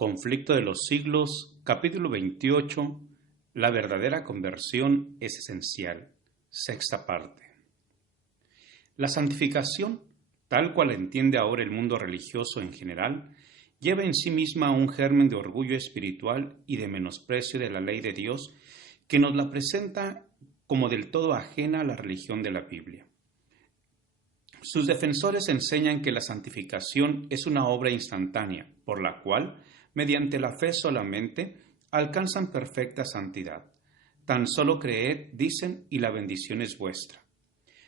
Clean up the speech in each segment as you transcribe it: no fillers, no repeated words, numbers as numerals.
Conflicto de los siglos, capítulo 28. La verdadera conversión es esencial. Sexta parte. La santificación, tal cual la entiende ahora el mundo religioso en general, lleva en sí misma un germen de orgullo espiritual y de menosprecio de la ley de Dios que nos la presenta como del todo ajena a la religión de la Biblia. Sus defensores enseñan que la santificación es una obra instantánea, por la cual, mediante la fe solamente, alcanzan perfecta santidad. Tan solo creed, dicen, y la bendición es vuestra.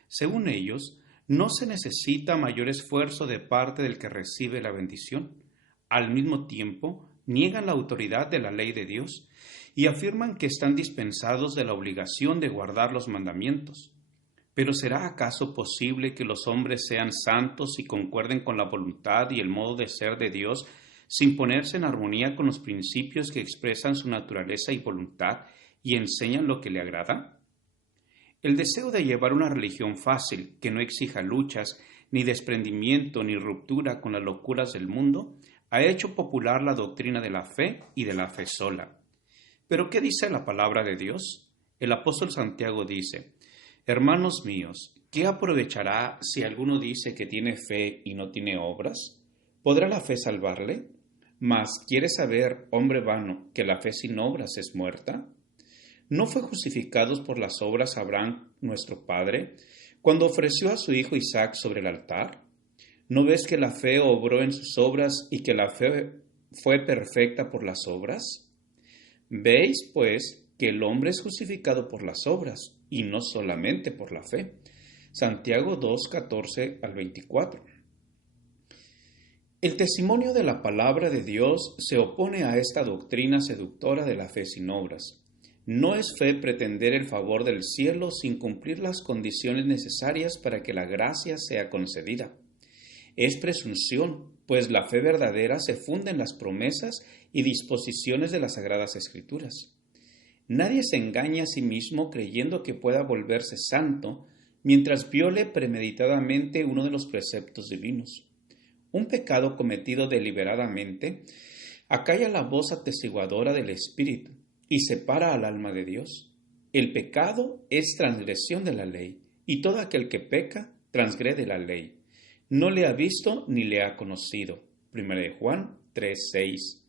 Según ellos, no se necesita mayor esfuerzo de parte del que recibe la bendición. Al mismo tiempo, niegan la autoridad de la ley de Dios y afirman que están dispensados de la obligación de guardar los mandamientos. ¿Pero será acaso posible que los hombres sean santos y concuerden con la voluntad y el modo de ser de Dios sin ponerse en armonía con los principios que expresan su naturaleza y voluntad y enseñan lo que le agrada? El deseo de llevar una religión fácil, que no exija luchas, ni desprendimiento, ni ruptura con las locuras del mundo, ha hecho popular la doctrina de la fe y de la fe sola. ¿Pero qué dice la palabra de Dios? El apóstol Santiago dice: Hermanos míos, ¿qué aprovechará si alguno dice que tiene fe y no tiene obras? ¿Podrá la fe salvarle? Mas, ¿quieres saber, hombre vano, que la fe sin obras es muerta? ¿No fue justificado por las obras Abraham, nuestro padre, cuando ofreció a su hijo Isaac sobre el altar? ¿No ves que la fe obró en sus obras y que la fe fue perfecta por las obras? ¿Veis, pues, que el hombre es justificado por las obras y no solamente por la fe? Santiago 2, 14 al 24. El testimonio de la palabra de Dios se opone a esta doctrina seductora de la fe sin obras. No es fe pretender el favor del cielo sin cumplir las condiciones necesarias para que la gracia sea concedida. Es presunción, pues la fe verdadera se funda en las promesas y disposiciones de las Sagradas Escrituras. Nadie se engaña a sí mismo creyendo que pueda volverse santo mientras viole premeditadamente uno de los preceptos divinos. Un pecado cometido deliberadamente acalla la voz atestiguadora del Espíritu y separa al alma de Dios. El pecado es transgresión de la ley, y todo aquel que peca transgrede la ley. No le ha visto ni le ha conocido. 1 Juan 3:6.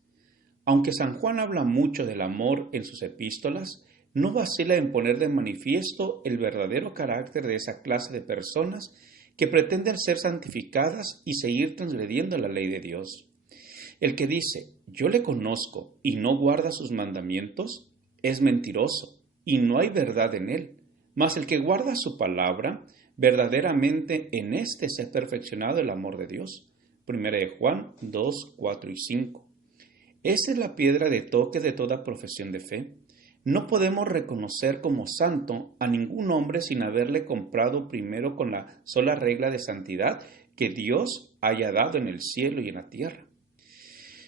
Aunque San Juan habla mucho del amor en sus epístolas, no vacila en poner de manifiesto el verdadero carácter de esa clase de personas que pretenden ser santificadas y seguir transgrediendo la ley de Dios. El que dice, yo le conozco, y no guarda sus mandamientos, es mentiroso, y no hay verdad en él. Mas el que guarda su palabra, verdaderamente en éste se ha perfeccionado el amor de Dios. 1 Juan 2, 4 y 5. Esa es la piedra de toque de toda profesión de fe. No podemos reconocer como santo a ningún hombre sin haberle comprado primero con la sola regla de santidad que Dios haya dado en el cielo y en la tierra.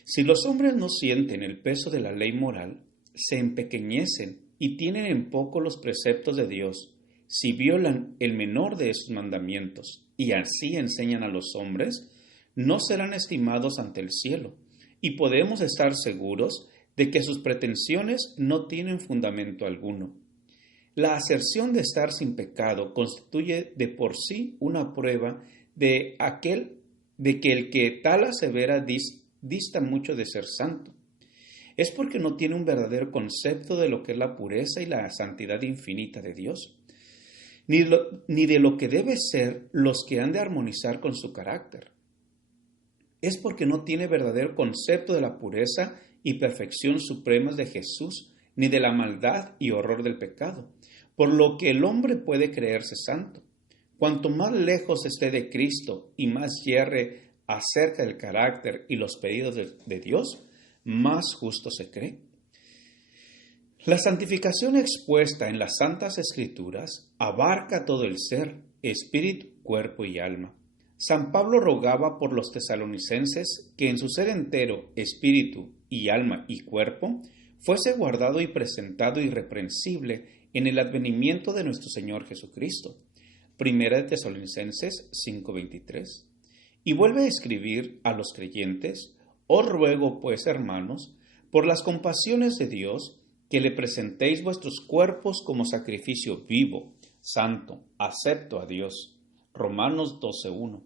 Si los hombres no sienten el peso de la ley moral, se empequeñecen y tienen en poco los preceptos de Dios. Si violan el menor de esos mandamientos y así enseñan a los hombres, no serán estimados ante el cielo, y podemos estar seguros de que sus pretensiones no tienen fundamento alguno. La aserción de estar sin pecado constituye de por sí una prueba de que el que tal asevera dista mucho de ser santo. Es porque no tiene un verdadero concepto de lo que es la pureza y la santidad infinita de Dios, ni de lo que debe ser los que han de armonizar con su carácter. Es porque no tiene verdadero concepto de la pureza y perfección supremas de Jesús, ni de la maldad y horror del pecado, por lo que el hombre puede creerse santo. Cuanto más lejos esté de Cristo y más yerre acerca del carácter y los pedidos de Dios, más justo se cree. La santificación expuesta en las Santas Escrituras abarca todo el ser, espíritu, cuerpo y alma. San Pablo rogaba por los tesalonicenses que en su ser entero, espíritu y alma y cuerpo, fuese guardado y presentado irreprensible en el advenimiento de nuestro Señor Jesucristo. Primera de Tesalonicenses 5:23. Y vuelve a escribir a los creyentes: Os ruego, pues, hermanos, por las compasiones de Dios, que le presentéis vuestros cuerpos como sacrificio vivo, santo, acepto a Dios. Romanos 12:1.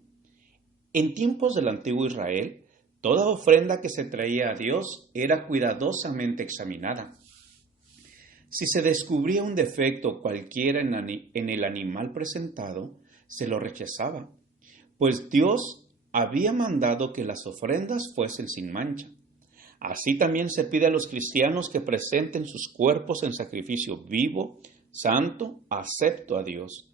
En tiempos del antiguo Israel, toda ofrenda que se traía a Dios era cuidadosamente examinada. Si se descubría un defecto cualquiera en el animal presentado, se lo rechazaba, pues Dios había mandado que las ofrendas fuesen sin mancha. Así también se pide a los cristianos que presenten sus cuerpos en sacrificio vivo, santo, acepto a Dios.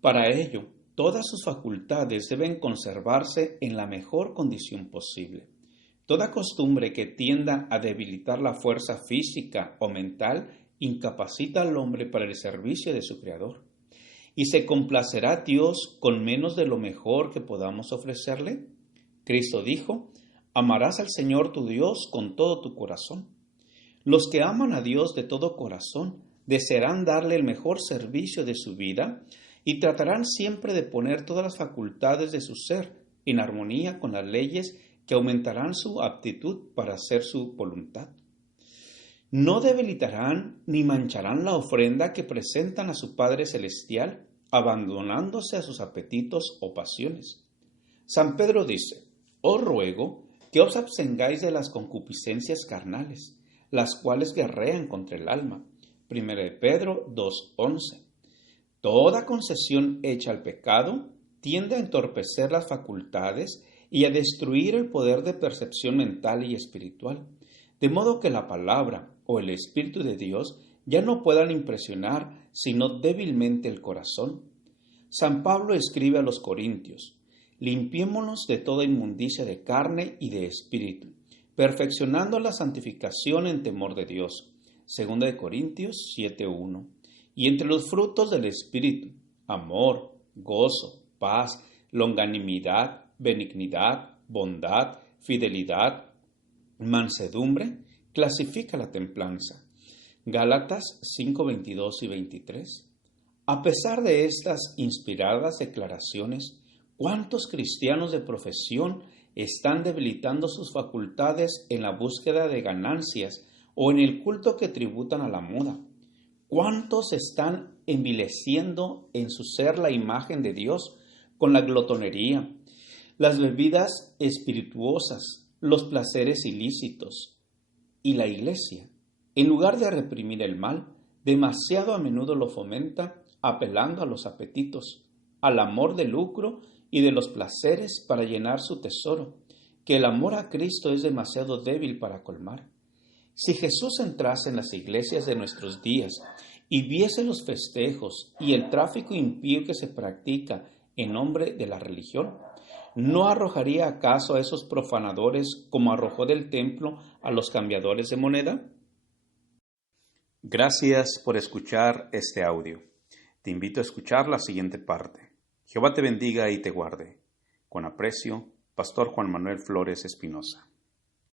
Para ello, todas sus facultades deben conservarse en la mejor condición posible. Toda costumbre que tienda a debilitar la fuerza física o mental incapacita al hombre para el servicio de su Creador. ¿Y se complacerá Dios con menos de lo mejor que podamos ofrecerle? Cristo dijo: amarás al Señor tu Dios con todo tu corazón. Los que aman a Dios de todo corazón desearán darle el mejor servicio de su vida y tratarán siempre de poner todas las facultades de su ser en armonía con las leyes que aumentarán su aptitud para hacer su voluntad. No debilitarán ni mancharán la ofrenda que presentan a su Padre Celestial, abandonándose a sus apetitos o pasiones. San Pedro dice: os ruego que os abstengáis de las concupiscencias carnales, las cuales guerrean contra el alma. 1 Pedro 2:11. Toda concesión hecha al pecado tiende a entorpecer las facultades y a destruir el poder de percepción mental y espiritual, de modo que la palabra o el Espíritu de Dios ya no puedan impresionar sino débilmente el corazón. San Pablo escribe a los Corintios: limpiémonos de toda inmundicia de carne y de espíritu, perfeccionando la santificación en temor de Dios. 2 Corintios 7:1. Y entre los frutos del Espíritu, amor, gozo, paz, longanimidad, benignidad, bondad, fidelidad, mansedumbre, clasifica la templanza. Gálatas 5:22 y 23. A pesar de estas inspiradas declaraciones, ¿cuántos cristianos de profesión están debilitando sus facultades en la búsqueda de ganancias o en el culto que tributan a la moda? ¿Cuántos están envileciendo en su ser la imagen de Dios con la glotonería, las bebidas espirituosas, los placeres ilícitos y la iglesia? En lugar de reprimir el mal, demasiado a menudo lo fomenta apelando a los apetitos, al amor de lucro y de los placeres para llenar su tesoro, que el amor a Cristo es demasiado débil para colmar. Si Jesús entrase en las iglesias de nuestros días y viese los festejos y el tráfico impío que se practica en nombre de la religión, ¿no arrojaría acaso a esos profanadores como arrojó del templo a los cambiadores de moneda? Gracias por escuchar este audio. Te invito a escuchar la siguiente parte. Jehová te bendiga y te guarde. Con aprecio, Pastor Juan Manuel Flores Espinosa.